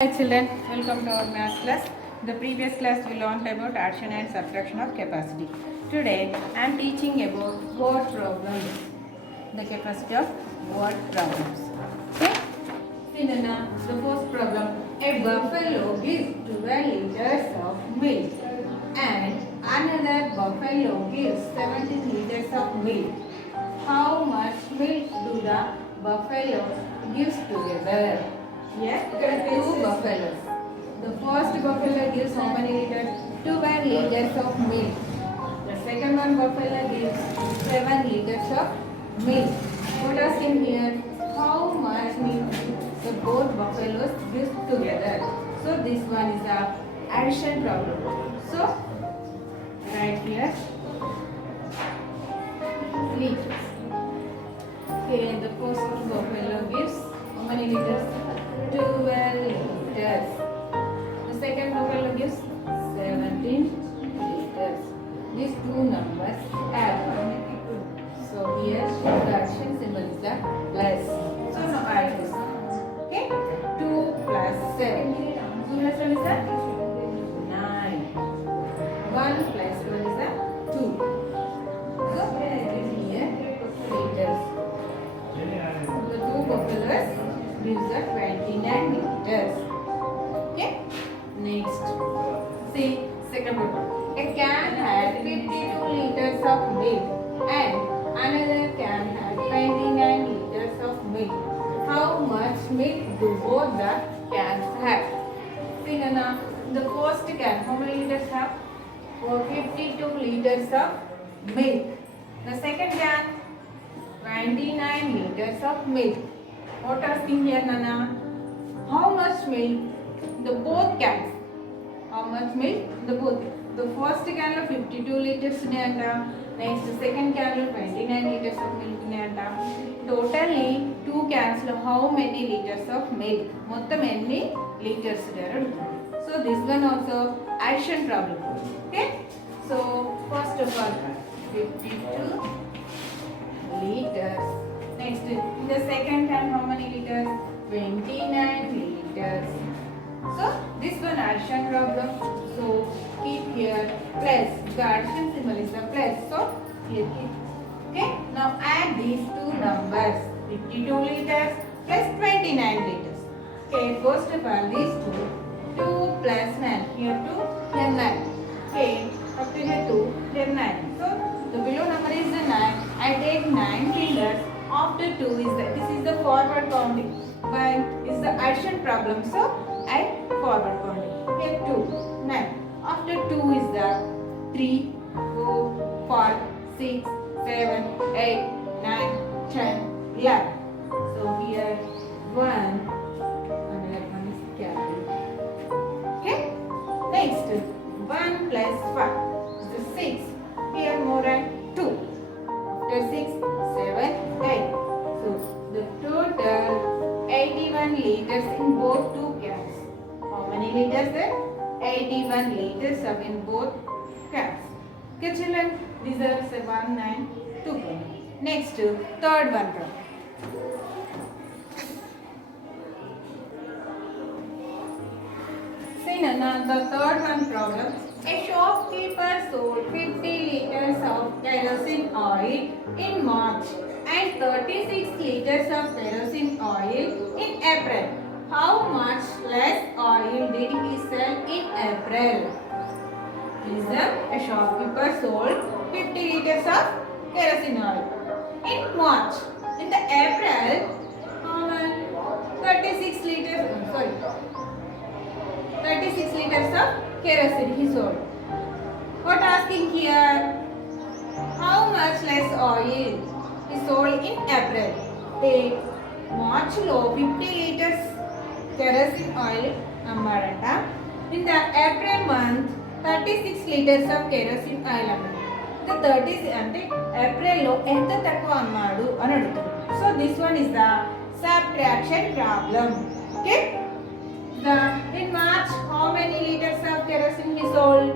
Hi children, welcome to our math class. In the previous class we learned about addition and subtraction of capacity. Today I am teaching about word problems. The capacity of word problems. Okay? See now, the first problem. A buffalo gives 12 liters of milk and another buffalo gives 17 liters of milk. How much milk do the buffalo gives together? Yes, there are two buffaloes. The first buffalo gives how many liters? 12 liters of milk. The second one buffalo gives 7 liters of milk. What is in here? How much milk the both buffaloes gives together? So this one is a addition problem. So right here liters. Okay, the first buffalo gives how many liters? 12 liters. The second buffalo gives 17 liters. These two numbers add. So here the addition symbol is the plus. So now add this. Okay? 2 plus 7. 2 plus 1 is that? 9. 1 plus 1 is that? 2. So here liters. The two buffaloes gives us 29 liters. Okay? Next. See, second problem. A can had 52 liters of milk and another can had 29 liters of milk. How much milk do both the cans have? See, Nana, the first can, how many liters have? 52 liters of milk. The second can, 29 liters of milk. What are asking here, Nana? How much milk the both cans? How much milk the both? The first can of 52 liters next second can of 29 liters of milk totally two cans lo how many liters of milk? Mottam enni liters so this one also addition problem. Okay? So first of all 52 liters. Next, in the second can how many liters? 29 liters. So this one addition problem. So keep here plus. The addition symbol is the plus. So here keep. Okay. Now add these two numbers. 52 liters plus 29 liters. Okay. First of all these two. 2 plus 9. Here 2. Here 9. Okay. Up to here 2. Here 9. So the below number is the 9. I take 9 liters. After 2 is that this is the forward counting. But is the addition problem. So I forward counting. Here 2, 9. After 2 is the 3, 4, 5, 6, 7, 8, 9, 10, 11. So here 1. Another one is carried. Okay. Next 1 plus 5 is the 6. Here more than 2. After 6, 7, 8. So the total 81 liters in both two cans. How many liters there? 81 liters of in both cans. Okay children, these are 7, 9, 2. Next, third one problem. See now the third one problem. A shopkeeper sold 50 liters of kerosene oil in March and 36 liters of kerosene oil in April. How much less oil did he sell in April? A shopkeeper sold 50 liters of kerosene oil in March. In the April, how much? 36 liters. 36 liters of kerosene he sold. What asking here? How much less oil he sold in April? Take March low 50 liters kerosene oil ammarata. In the April month 36 liters of kerosene oil ammarata. The 30 ante April lo enta takku ammadu ani adutadu. So this one is the subtraction problem. Okay? In March, how many liters of kerosene he sold?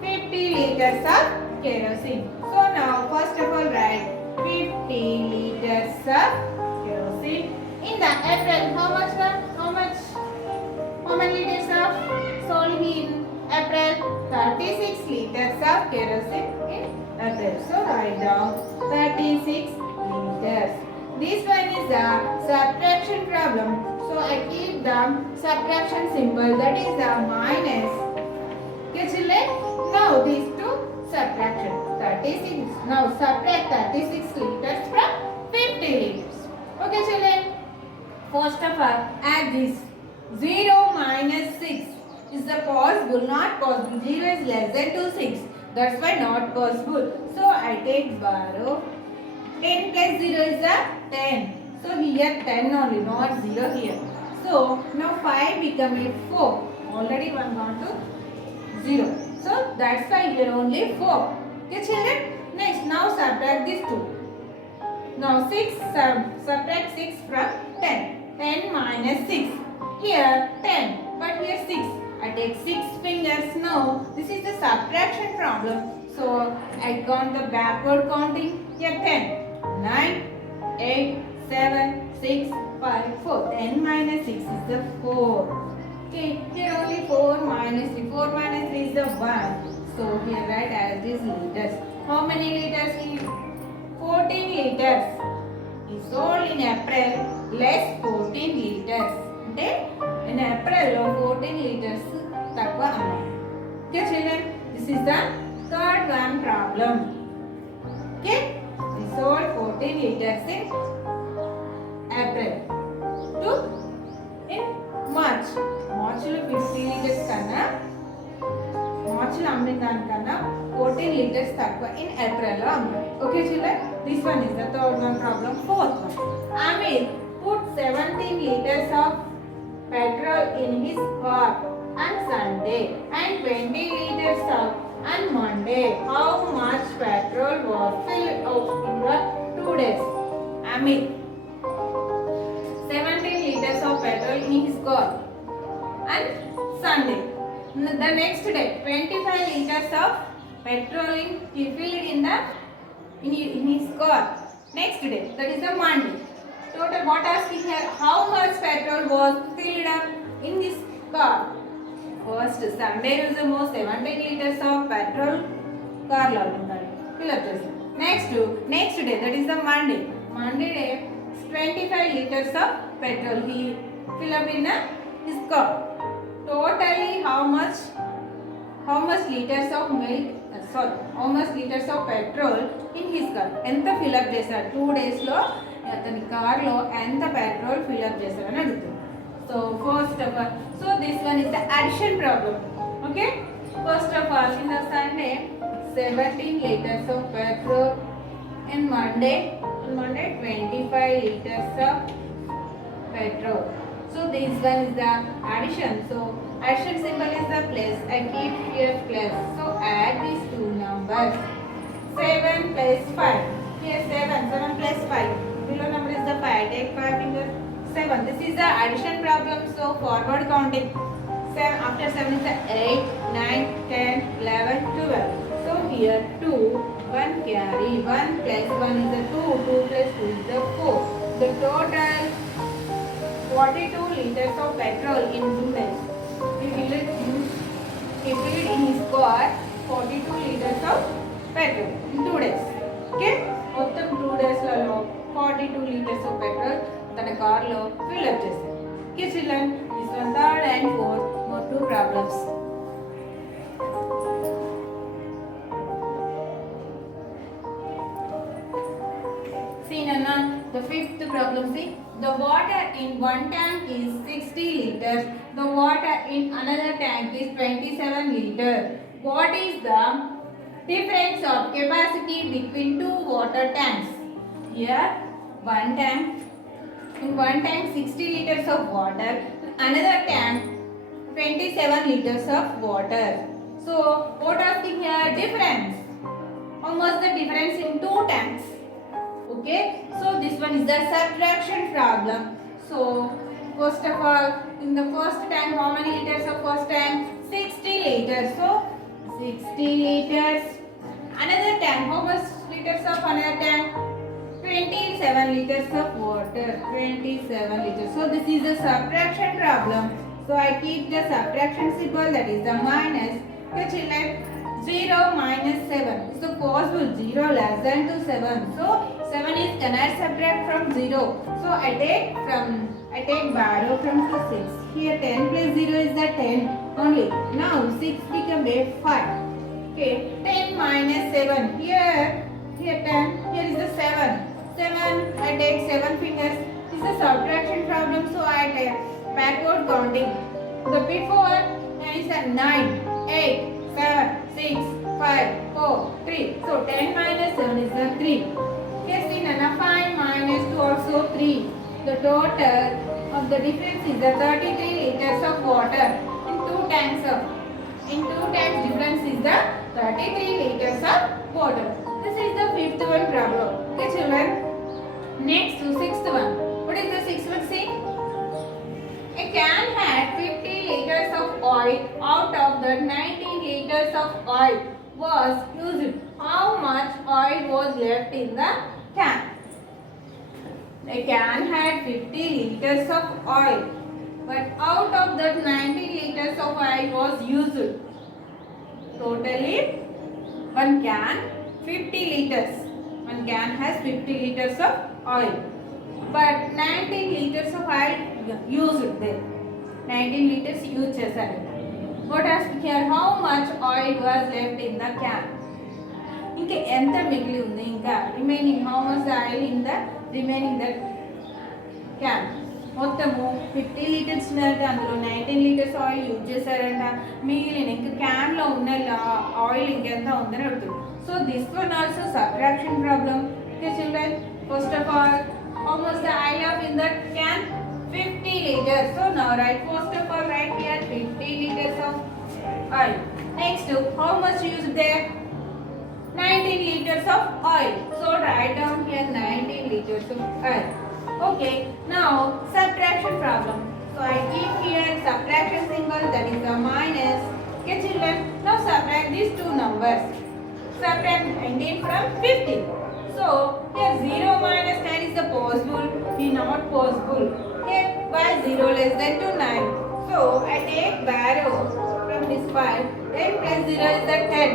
50 liters of kerosene. So now, first of all, write 50 liters of kerosene. In the April, how much? kerosene in April. So write down 36 liters. This one is the subtraction problem. So I keep the subtraction symbol, that is the minus. Okay children, now these two subtraction 36. Now subtract 36 liters from 50 liters. Okay children, first of all add this. 0 minus 6 is the possible, not possible. 0 is less than 2 6. That's why not possible. So I take borrow. 10 plus 0 is a 10. So here 10 only, not 0 here. So now 5 become a 4. Already one gone to 0. So that's why here only 4. Okay children? Next, now subtract these 2. Now 6, subtract 6 from 10. 10 minus 6. Here 10, but here 6. I take 6 fingers now. This is the subtraction problem. So I count the backward counting. Here 10. 9, 8, 7, 6, 5, 4. 10 minus 6 is the 4. Okay, here only 4 minus 3. 4 minus 3 is the 1. So here write as this liters. How many liters? 14 liters. Is sold in April less 14 liters. Okay? In April 14 liters takwa amount. Okay children, this is the third one problem. Okay? We sold 14 liters in April to in March. March lo 50 liters kanna March lo ammin dan kanna 14 liters takwa in April lo ammin. Okay children, this one is the third one problem. Fourth one, Amir put 17 liters of petrol in his car on Sunday and 20 liters of on Monday. How much petrol was filled out in the 2 days? Amir 17 liters of petrol in his car on Sunday. The next day 25 liters of petrol he filled in his car. Next day, that is the Monday. Total, what asking here? How much petrol was filled up in this car? First, Sunday is the most 17 liters of petrol car fill up this. Next day, that is the Monday. Monday day, 25 liters of petrol he fill up in his car. Totally, how much liters of milk? How much liters of petrol in his car? Enta fill up chesar 2 days lo atani car lo enta petrol fill up chesar ani adugutundi. So first of all, so this one is the addition problem. Okay, first of all, in the Sunday 17 liters of petrol, in Monday 25 liters of petrol. So this one is the addition. So addition symbol is the plus. I keep here plus. So add these two numbers. 7 plus 5. Here 7 plus 5. Below number is the 5. Take 5 fingers. 7. This is the addition problem. So forward counting. 7 after 7 is the 8, 9, 10, 11, 12. So here 2, 1 carry. 1 plus 1 is the 2. 2 plus 2 is the 4. The total 42 liters of petrol in 2 days. He filled in his car 42 liters of petrol in 2 days. Okay? మొత్తం 2 days లలో 42 liters of petrol తన car లో fill up చేశారు. Okay children, this one third and fourth more 2 problems. See Nana, the fifth problem. See, the water in one tank is 60 liters. The water in another tank is 27 liters. What is the difference of capacity between two water tanks? Here, one tank. In one tank 60 liters of water. Another tank 27 liters of water. So, what are the here difference? How much the difference in two tanks? Okay, so this one is the subtraction problem. So first of all, in the first tank, how many liters of first tank? 60 liters. So 60 liters. Another tank, how much liters of another tank? 27 liters of water. 27 liters. So this is a subtraction problem. So I keep the subtraction symbol, that is the minus. Okay children, 0 minus 7. So possible 0 less than to 7. So 7 is cannot subtract from 0. So I take borrow from 6. Here 10 plus 0 is the 10 only. Now 6 become a 5. Okay, 10 minus 7. Here 10. Here is the 7. 7. I take 7 fingers. This is a subtraction problem. So I take backward counting. The before is a 9, 8, 7, 6, 5, 4, 3. So 10 minus 7 is the 3. Yes, in 5 minus 2 also 3. The total of the difference is the 33 liters of water in 2 tanks difference is the 33 liters of water. This is the fifth one problem. Okay children. Next to sixth one. What is the sixth one? See? A can had 50 liters of oil. Out of the 19 liters of oil was used. How much oil was left in the can? A can had 50 liters of oil, but out of that 90 liters of oil was used. Totally, one can 50 liters. One can has 50 liters of oil, but 19 liters of oil used there. 19 liters used చేశారు. What asked here? How much oil was left in the can? ఇంకా ఎంత మిగిలి ఉంది? ఇంకా remaining how much oil in the remaining that can. మొత్తము 50 litres ఉన్నారంటే అందులో 19 litres oil use చేశారంట. మిగిలిన ఇంకా క్యాన్లో ఉన్న ఆయిల్ ఇంకెంత ఉందని అడుగుతుంది. So this one also subtraction problem. Okay children, first of all how much the oil of in that can? 50 liters. So now write first of all write here 50 liters of oil. Next, how much used there? 19 liters of oil. So write down here 19 liters of oil. Okay, now subtraction problem. So I keep here subtraction symbol, that is the minus. Okay children, now subtract these two numbers. Subtract 19 from 50. So here 0 minus 10 is the possible, is not possible. Here why 0 less than to 9. So I take borrow from this 5. 10 plus 0 is the 10.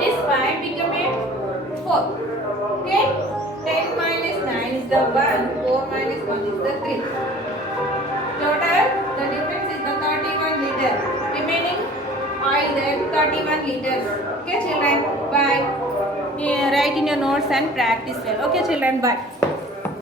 This 5 become a 4. Okay, 10 minus 9 is the 1. 4 minus 1 is the 3. Total the difference is the 31 liter. Remaining oil then 31 liters. Okay children, bye. Write in your notes and practice well. Okay children, bye.